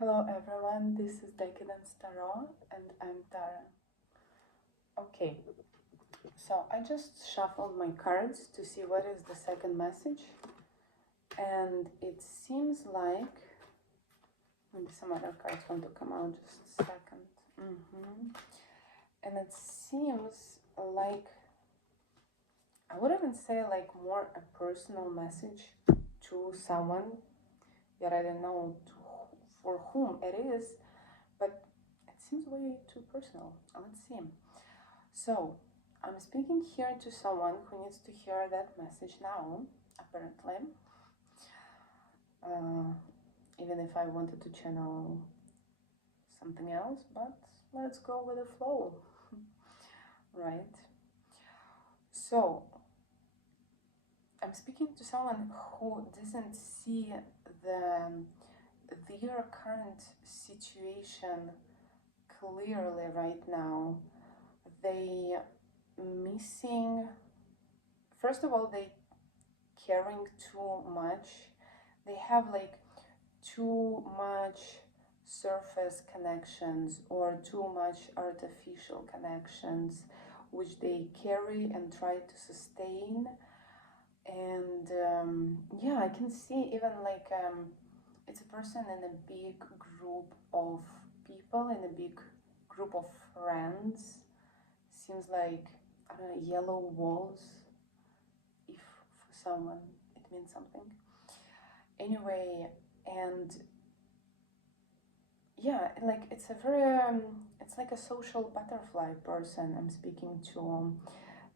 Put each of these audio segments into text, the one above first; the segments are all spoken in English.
Hello everyone, this is Decadence Tarot and I'm Tara. Okay, so I just shuffled my cards to see what is the second message, and it seems like maybe some other cards want to come out. Just a second. And it seems like, I would even say like more a personal message to someone, yet I don't know for whom it is, but it seems way too personal. Let's see. So, I'm speaking here to someone who needs to hear that message now, apparently. Even if I wanted to channel something else, but let's go with the flow, right? So, I'm speaking to someone who doesn't see their current situation clearly right now. They missing, first of all, they caring too much. They have like too much surface connections or too much artificial connections which they carry and try to sustain. And yeah, I can see even like it's a person in a big group of people, in a big group of friends. Seems like, I don't know, yellow walls. If for someone it means something. Anyway, and yeah, like it's a very it's like a social butterfly person I'm speaking to.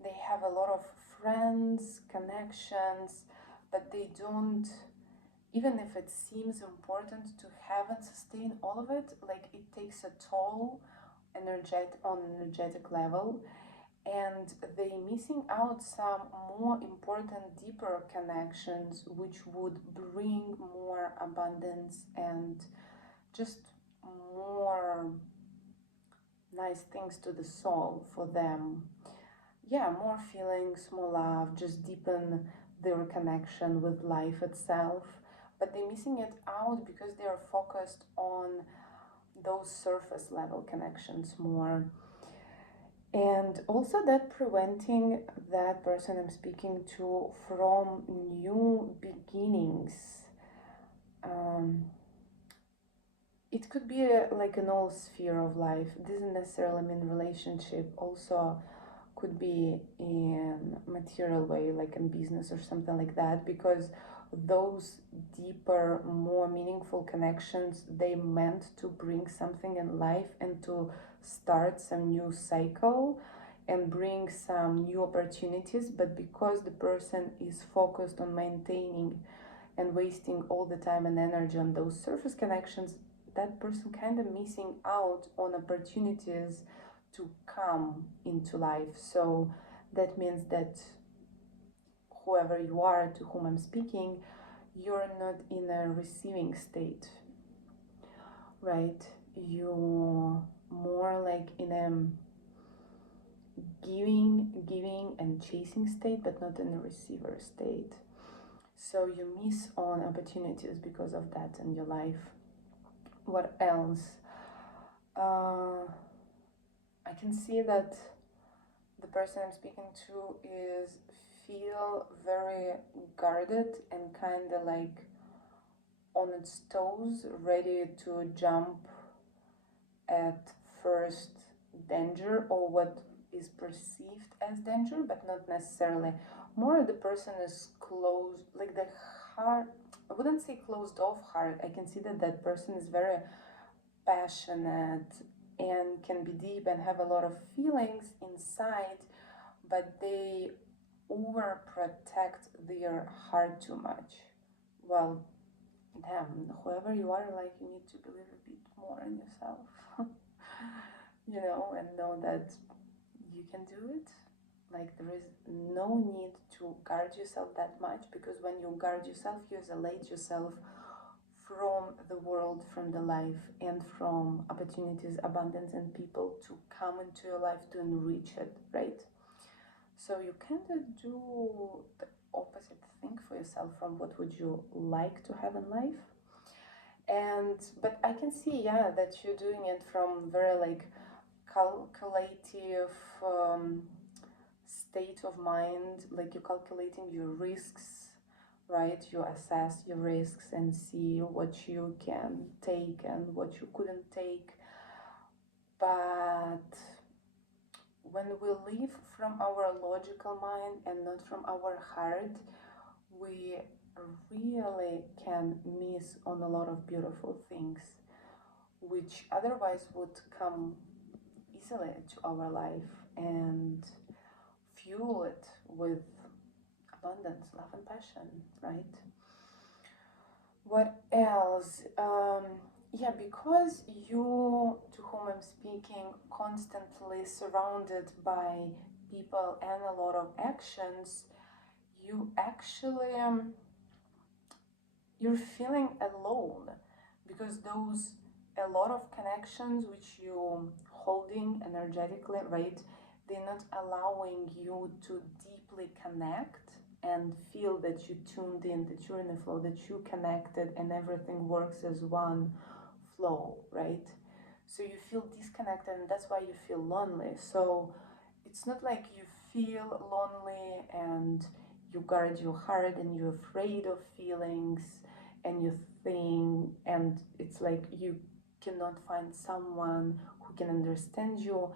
They have a lot of friends, connections, but they don't, even if it seems important to have and sustain all of it, like it takes a toll on energetic level, and they missing out some more important, deeper connections which would bring more abundance and just more nice things to the soul for them. Yeah, more feelings, more love, just deepen their connection with life itself. But they're missing it out because they are focused on those surface level connections more. And also that preventing that person I'm speaking to from new beginnings. It could be like an all sphere of life. It doesn't necessarily mean relationship. Also could be in material way, like in business or something like that, because those deeper, more meaningful connections, they meant to bring something in life and to start some new cycle and bring some new opportunities. But because the person is focused on maintaining and wasting all the time and energy on those surface connections, that person kind of missing out on opportunities to come into life. So that means that whoever you are to whom I'm speaking, you're not in a receiving state, right? You more like in a giving and chasing state, but not in a receiver state. So you miss on opportunities because of that in your life. What else? I can see that the person I'm speaking to is feel very guarded and kind of like on its toes, ready to jump at first danger or what is perceived as danger, but not necessarily. More the person is closed, like the heart, I wouldn't say closed off heart. I can see that that person is very passionate and can be deep and have a lot of feelings inside, but they overprotect their heart too much. Well, damn, whoever you are, like, you need to believe a bit more in yourself, and know that you can do it. Like, there is no need to guard yourself that much, because when you guard yourself, you isolate yourself from the world, from the life, and from opportunities, abundance, and people to come into your life to enrich it, right? So you kind of do the opposite thing for yourself from what would you like to have in life. But I can see, yeah, that you're doing it from very like calculative state of mind, like you're calculating your risks, right? You assess your risks and see what you can take and what you couldn't take. But when we live from our logical mind and not from our heart, we really can miss on a lot of beautiful things which otherwise would come easily to our life and fuel it with abundance, love, and passion, right? What else? Yeah, because you, to whom I'm speaking, constantly surrounded by people and a lot of actions, you actually you're feeling alone, because those a lot of connections which you holding energetically, right, they're not allowing you to deeply connect and feel that you tuned in, that you're in the flow, that you connected and everything works as one flow, right? So you feel disconnected and that's why you feel lonely. So it's not like you feel lonely and you guard your heart and you're afraid of feelings and you think, and it's like you cannot find someone who can understand you.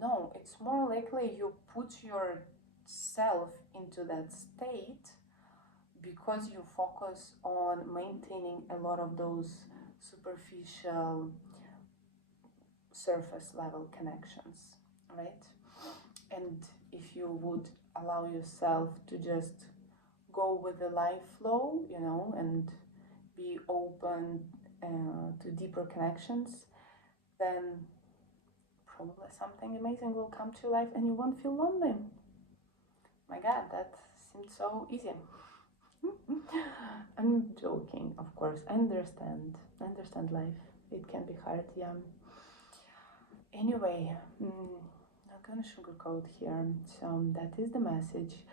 No, it's more likely you put yourself into that state because you focus on maintaining a lot of those superficial surface level connections, right? And if you would allow yourself to just go with the life flow, and be open to deeper connections, then probably something amazing will come to your life and you won't feel lonely. My God, that seems so easy. I'm joking, of course. I understand life. It can be hard, yeah. Anyway, not gonna sugarcoat here. So that is the message.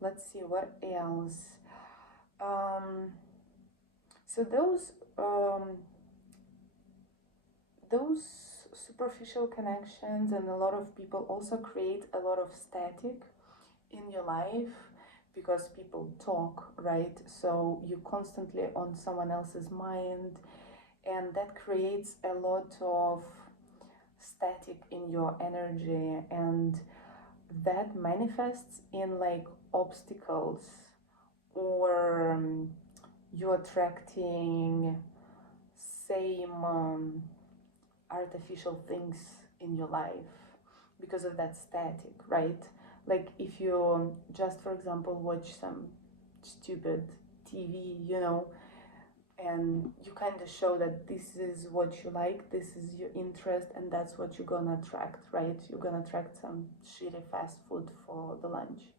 Let's see what else. So those superficial connections and a lot of people also create a lot of static in your life because people talk, right? So you're constantly on someone else's mind, and that creates a lot of static in your energy, and that manifests in like obstacles, or you attracting same artificial things in your life because of that static, right? Like if you just, for example, watch some stupid TV, and you kind of show that this is what you like, this is your interest, and that's what you're gonna attract, right? You're gonna attract some shitty fast food for the lunch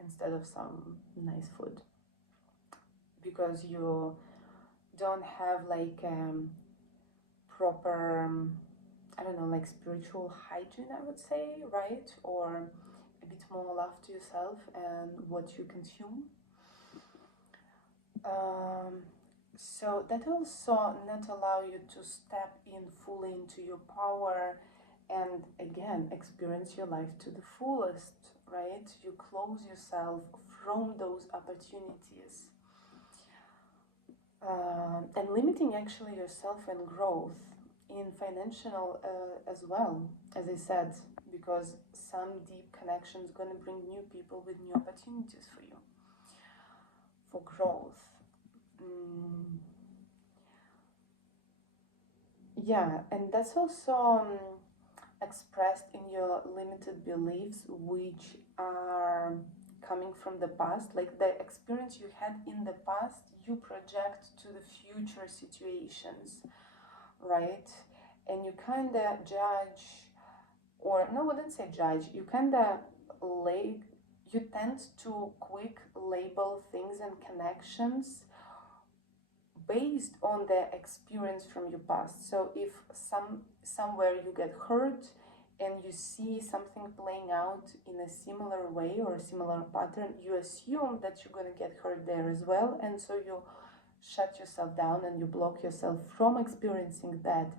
instead of some nice food because you don't have like proper I don't know, like spiritual hygiene, I would say, right? Or a bit more love to yourself and what you consume. So that also not allow you to step in fully into your power and again experience your life to the fullest, right? You close yourself from those opportunities. And limiting actually yourself and growth in financial as well, as I said, because some deep connections going to bring new people with new opportunities for you for growth. Yeah, and that's also expressed in your limited beliefs, which are coming from the past, like the experience you had in the past, you project to the future situations, right? And you kind of judge, or no, I wouldn't say judge, you kind of you tend to quick label things and connections based on the experience from your past. So if somewhere you get hurt and you see something playing out in a similar way or a similar pattern, you assume that you're going to get hurt there as well, and so you shut yourself down and you block yourself from experiencing that,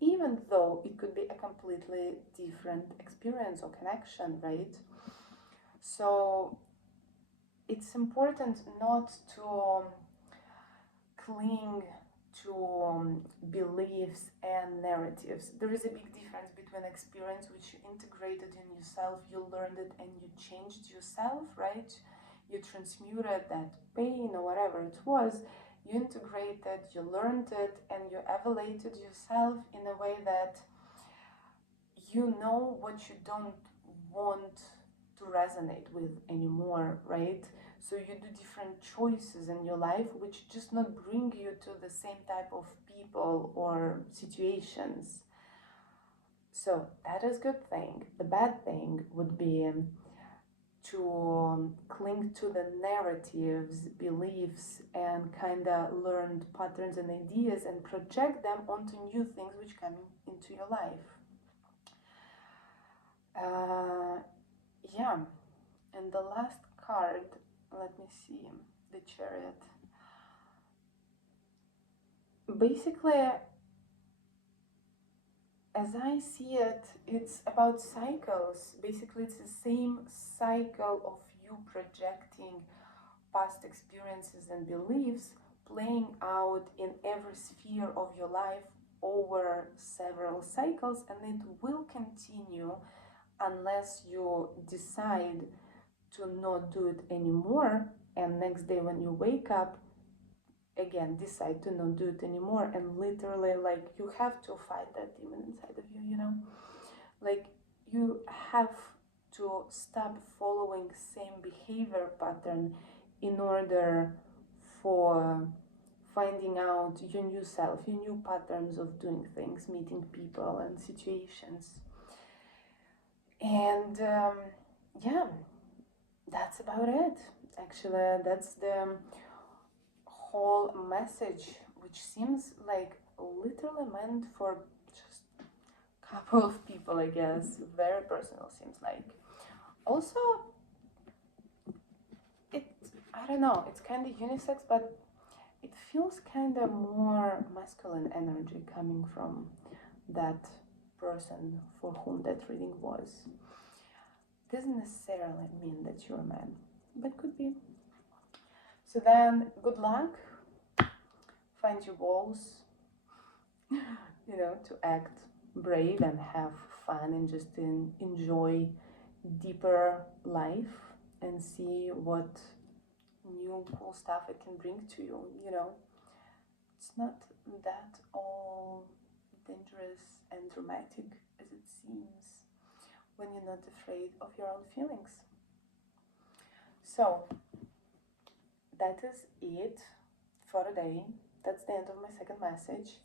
even though it could be a completely different experience or connection, right? So it's important not to cling to beliefs and narratives. There is a big difference between experience which you integrated in yourself, you learned it and you changed yourself, right? You transmuted that pain or whatever it was, you integrated, you learned it, and you evaluated yourself in a way that you know what you don't want to resonate with anymore, right? So you do different choices in your life which just not bring you to the same type of people or situations. So that is good thing. The bad thing would be to cling to the narratives, beliefs, and kind of learned patterns and ideas and project them onto new things which come into your life. Yeah, and the last card, let me see, the Chariot. Basically, as I see it, it's about cycles. Basically, it's the same cycle of you projecting past experiences and beliefs playing out in every sphere of your life over several cycles, and it will continue unless you decide to not do it anymore, and next day when you wake up again decide to not do it anymore, and literally like you have to fight that demon inside of you, you know, like you have to stop following same behavior pattern in order for finding out your new self, your new patterns of doing things, meeting people and situations. And yeah, that's about it. Actually, that's the whole message, which seems like literally meant for just a couple of people, I guess. Very personal, seems like. Also, I don't know, it's kind of unisex, but it feels kind of more masculine energy coming from that person for whom that reading was. Doesn't necessarily mean that you're a man, but could be. So then, good luck. Find your goals, you know, to act brave and have fun and just enjoy deeper life and see what new cool stuff it can bring to you, you know. It's not that all dangerous and dramatic as it seems when you're not afraid of your own feelings. So that is it for today. That's the end of my second message.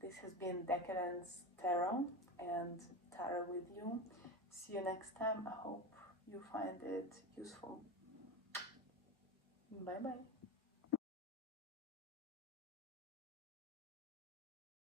This has been Decadence Tarot and Tara with you. See you next time. I hope you find it useful. Bye bye.